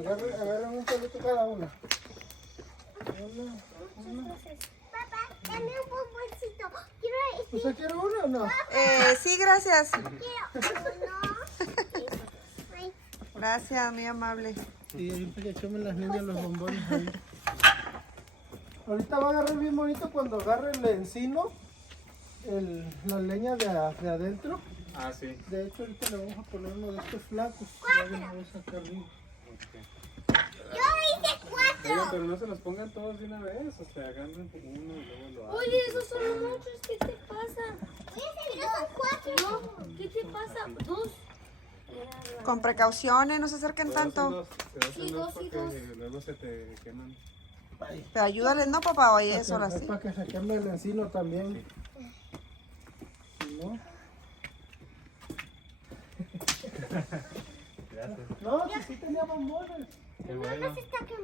Agarren un palito cada una. Papá, dame un bomboncito. Quiero ¿Usted quiere uno o no? Sí, gracias. quiero uno. Ay, Gracias, muy amable. Sí, ahorita que echen las niñas los bombones ahí. Ahorita va a agarrar bien bonito cuando agarre el encino, la leña de adentro. Ah, sí. De hecho, ahorita le vamos a poner uno de estos flacos. Ya de una vez acá arriba. yo hice 4. Oigan, pero no se los pongan todos de una vez, o sea, agarren uno y luego lo hacen. Oye, esos son muchos. ¿Qué te pasa? Pero son 4. No, ¿qué te pasa? 2. Con precauciones, no se acerquen Se hacen tanto. dos, se hacen Sí, dos dos y porque dos. luego se te queman. Ahí. Pero ayúdales, ¿no, papá? Oye, eso Es así. para que se queme el encino también. ¿No? Gracias. No, si sí tenía bombones. Qué bueno. Se está quemando.